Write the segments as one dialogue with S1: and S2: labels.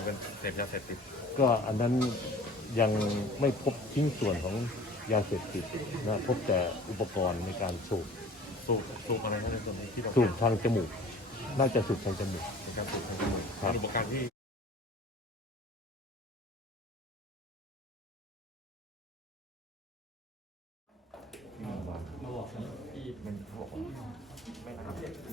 S1: กันเสพยาเสพติด
S2: ก็อันนั้นยังไม่พบชิ้นส่วนของยาเสพติดนะพบแต่อุปกรณ์ในการ
S1: สูบอะไรในส่วนนี้ที่เรา
S2: สูบทางจมูกน่าจะสูบทางจมูก
S1: ในการสูบทางจมูก
S2: ครับ
S1: อุปกรณ์ที่มันบอกว่าไม่ทำ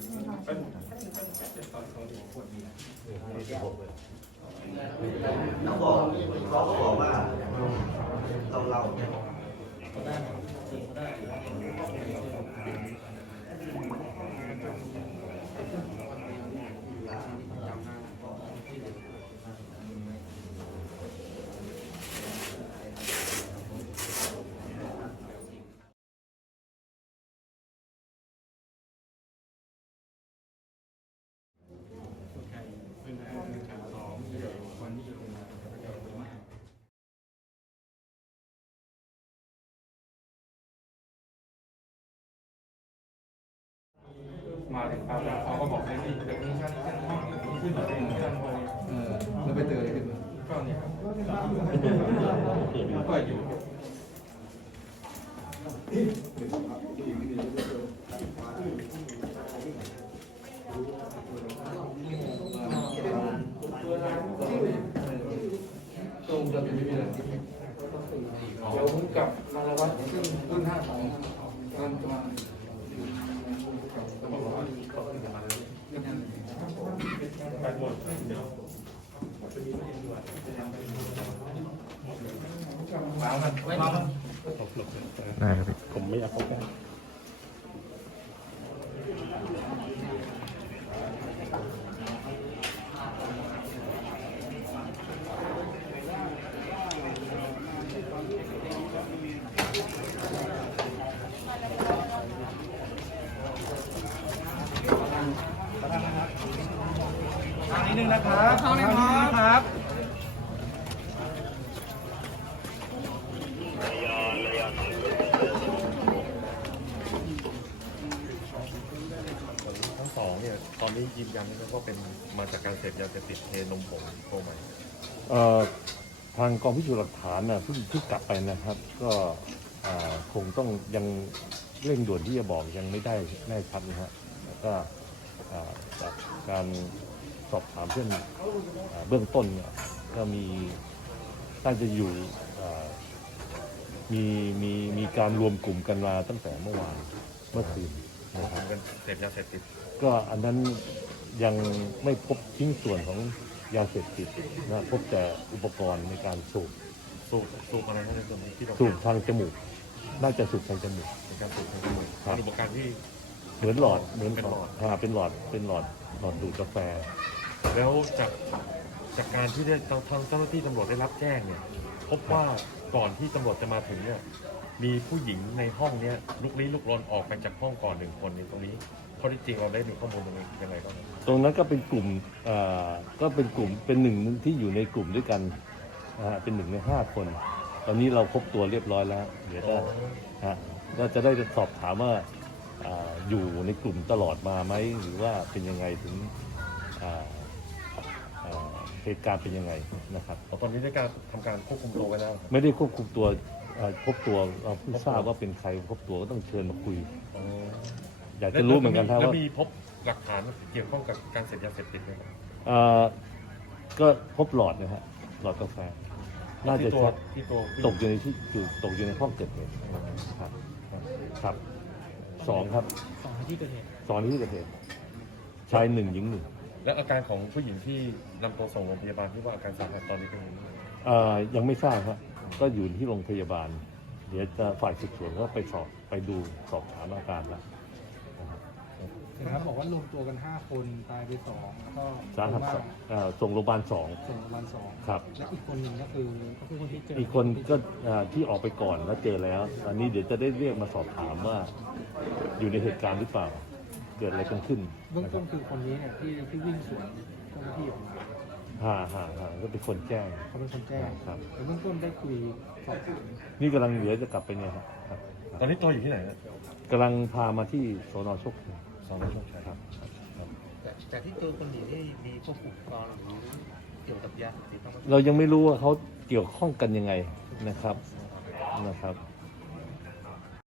S3: เขาก็บอกว่าเราเนี่ย
S4: มาถึงปั๊บแล้วเขาก็บอกให้ที่เดี๋ยวนี้ชั้นห้องขึ้นมาเป็นชั้นบน
S3: แล้วไปเจออะไรขึ้น
S4: ก็เนี่ยครับก็อยู่ตรงจะมีอะไรเดี๋ยวผมกลับมาละวัดซึ่งรุ่น52นั่นประมาณ
S1: ได้ครับผมไม่อยากเข้าใกล้
S4: ทางนี้นึงนะครับทางนี้ครับ
S1: ทั้งสองเนี่ยตอนนี้ยืนยันนะครับว่าเป็นมาจากการเสพยาเสพติดเคนมผงโคไม
S2: ทางกองพิสูจน์หลักฐานนะที่กลับไปนะครับ ก็คงต้องยังเร่งด่วนที่จะบอกยังไม่ได้แน่ชัดนะฮะแล้วก็จากการสอบถามเพื่อนเบื้องต้นเนี่ยก็มีน่าจะอยู่มีการรวมกลุ่มกันมาตั้งแต่เมื่อคืนนะครับ
S1: กันเสพยาเสพติด
S2: ก็อันนั้นยังไม่พบชิ้นส่วนของยาเสพติดนะพบแต่อุปกรณ์ในการ
S1: สูบอะไรในส่วนนี้ที่เรา
S2: สูบทางจมูกน่าจะสูบทางจมูก
S1: ในการสูบทางจมูกอุปกรณ์ที่
S2: เหมือนหลอดเป็นหลอดดูดกาแฟ
S1: แล้วจากการที่ทางเจ้าหน้าที่ตำรวจได้รับแจ้งเนี่ยพบว่าก่อนที่ตำรวจจะมาถึงเนี่ยมีผู้หญิงในห้องเนี้ยลุกลี้ลุกลนออกไปจากห้องก่อน1 คนในตรงนี้ข้อที่จริงเราได้มีข้อมูลตรงนี้ยังไงบ้าง
S2: ตรงนั้นก็เป็นกลุ่มเป็นหนึ่งที่อยู่ในกลุ่มด้วยกันเป็น1 ใน 5 คนตอนนี้เราพบตัวเรียบร้อยแล้วเดี๋ยวจะได้สอบถามว่าอยู่ในกลุ่มตลอดมาไหมหรือว่าเป็นยังไงถึงเหตุการณ์เป็นยังไงนะครับ
S1: ตอนนี้ได้การทำการควบคุมตัวไว้แล้ว
S2: ไม่ได้ควบคุมตัวพบตัวเราเพิ่งทราบว่าเป็นใครพบตัวก็ต้องเชิญมาคุยอยากจะรู้เหมือนกันว่า
S1: มีพบหลักฐานเกี่ยวข้องกับการเสพยาเสพติดไหมครับ
S2: ก็พบหลอดนะฮะหลอดกาแฟน่าจะตกอยู่ในที่ตกอยู่ในห้องเกิดเหตุครับ2ครับ2ที่เกิดเหตุชาย1หญิง1
S1: และอาการของผู้หญิงที่นำตัวส่งโรงพยาบาลที่ว่าอาการสาหัสตอนนี้เป็นยังไง
S2: ยังไม่ทราบครับก็อยู่ที่โรงพยาบาลเดี๋ยวจะฝ่ายสืบสวนก็ไปดูสอบถามอาการแล้ว
S5: นะครับบอกว่ารวมตัวกัน5 คนตายไป2แล้วก็
S2: สาหัสส่งโรงพยาบาล
S5: 2
S2: ครับ
S5: และอีกคนหนึ่งก็คือคนที่เจอ
S2: อีกคนก็ที่ออกไปก่อนแล้วเจอแล้วตอนนี้เดี๋ยวจะได้เรียกมาสอบถามว่าอยู่ในเหตุการณ์หรือเปล่าเกิดอะไรกันขึ้น
S5: เบื้องต้นคือคนนี้เนี่ยที่วิ่งสวนเจ้าหน้าที่ออกมา
S2: ก็เป็นคนแจ้ง
S5: เขาเป็นคนแจ้ง
S2: ครับ
S5: แต่เบื้องต้นได้คุยสอบถาม
S2: นี่กำลังเหลือจะกลับไปเนี่ยครับ
S1: ตอนนี้ตัวอยู่ที่ไหนนะ
S2: กำลังพามาที่สน.โชคชัย
S1: ครับ
S6: แต่ที่ตัวคนหนีนี่มีพวกอุปกรณ์หรือเกี่ยวกับ
S2: เรายังไม่รู้ว่าเขาเกี่ยวข้องกันยังไงนะครับ